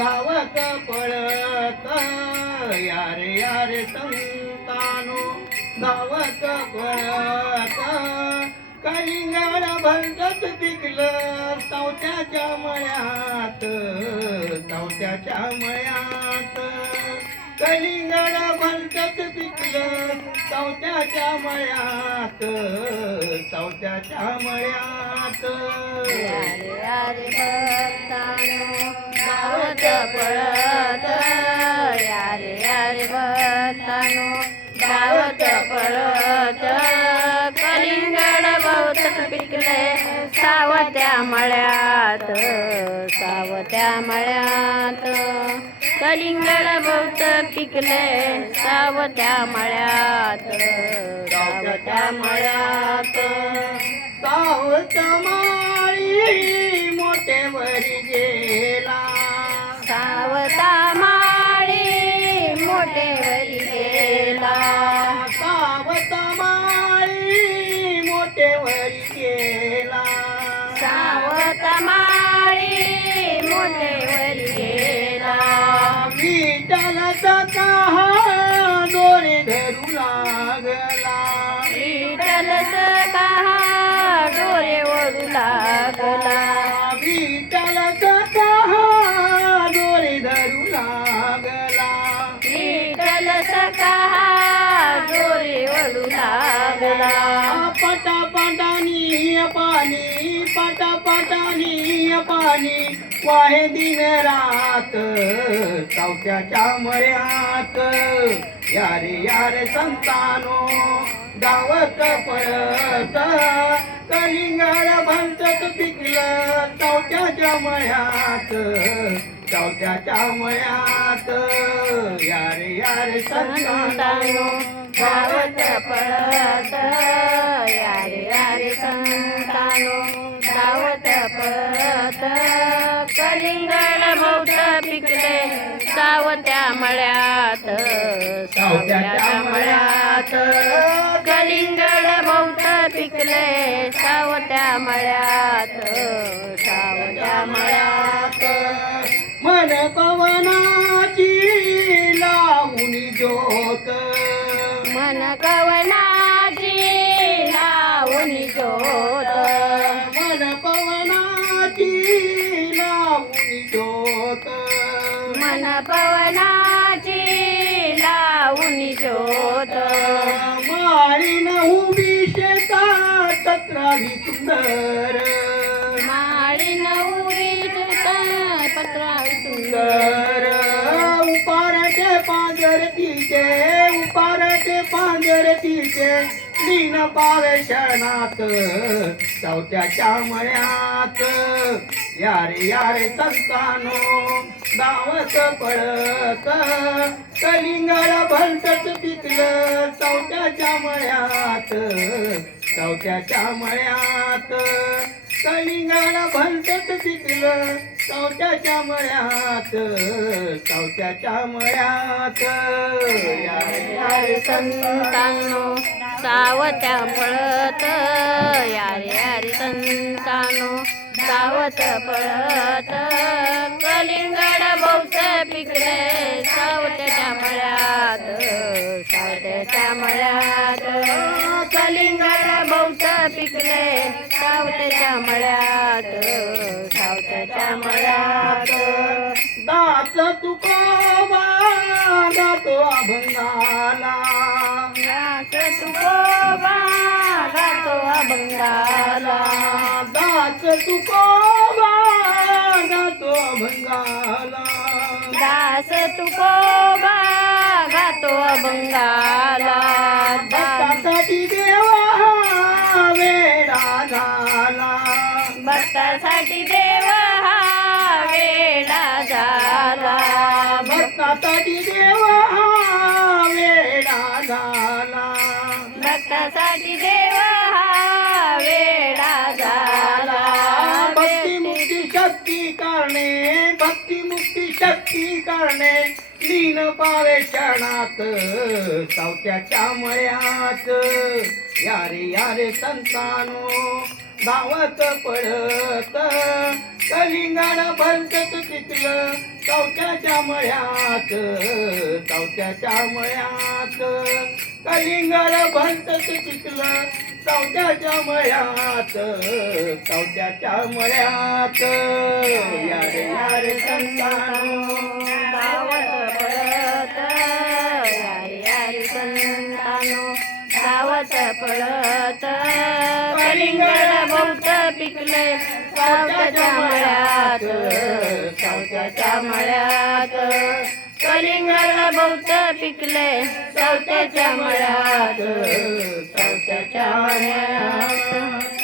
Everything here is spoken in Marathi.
धावत पळत यारे यारे संतानो धावत पळत. कलिंगड भलतच पिकलं सावत्याच्या मळ्यात सावत्याच्या मळ्यात. कलिंगड भलतच पिकलं सावत्याच्या मळ्यात सावत्याच्या मळ्यात. यारे यारे आवत पळत यारे यारे भक्तानो धावत पळत कलिंगड बहुत पिकले. सावत्या मळ्यात सावत्या मळ्यात. कलिंगड बहुत पिकले सावत्या मळ्यात सावत्या मळ्यात. सावत माळी गेला. सावत माळी मोठेवरी गेला. सावता माळी मोठेवरी गेला. विठ्ठलाचा कहा पटानी पाणी वाहे दिन रात सावत्याच्या मर्यात. यारे यार संतानो गावत पळत कलिंगड भंतत पिकलं सावत्याच्या मळ्यात सावत्याच्या मळ्यात यार यार संतानो गावत धावत मळ्यात सावत्याच्या मळ्यात कलिंगड बहुत पिकले सावत्या मळ्यात सावत्या मळ्यात. मन पवनाची लावून ज्योत मन कवनाची लावून ज्योत मन पवनाची लावून ज्योत मन पवनाची सतरावी सुंदर. माळी नवरी पत्रा सुंदर. उपारटे पांजर तिचे उपारटे पांजर तिचे. लीन पावे क्षणात चौथ्याच्या मळ्यात. यारे यारे संतानो दावत पडत कलिंगड भलतच पिकलं चौथ्याच्या मळ्यात. चौथ्याच्या मळ्यात कलिंगड भलतच पिकलं चौथ्याच्या मळ्यात चौथ्याच्या मळ्यात. यारे संतांनो सावत्या पळत. यारे यारे संतांनो सावत पळत. कलिंगड बहुत पिकले सावत्याच्या मळ्यात सावत्याच्या मळ्यात. पिकले सावत्याच्या मळ्यात सावत्याच्या मळ्यात. दास तुकोबा गातो अभंगाला. व्यास तुकोबा गातो अभंगाला. दास तुकोबा गातो अभंगाला. दास तुकोबा गातो अभंगाला. भक्तासाठी देव हा वेडा झाला. भक्तासाठी देवा वेडा झाला. भक्तासाठी देव हा वेडा झाला. भक्ती मुक्ती शक्ती करणे भक्ती मुक्ती शक्ती करणे लीन पावे क्षणात सावत्याच्या मळ्यात. यारे यारे संतानो धावत पडत. कलिंगाला भरकत पिकलं चौथ्याच्या मळ्यात. चौथ्याच्या मळ्यात. कलिंगाला भरकत पिकलं चौथ्याच्या मळ्यात. चौथ्याच्या मळ्यात. यार यार संतानो धावत पडत. यार यार संतानो धावत पळत. कलिंगड बहुत पिकले सावत्याच्या मळ्यात. सावत्याच्या मळ्यात. कलिंगड बहुत पिकले सावत्याच्या मळ्यात. सावत्याच्या मळ्यात.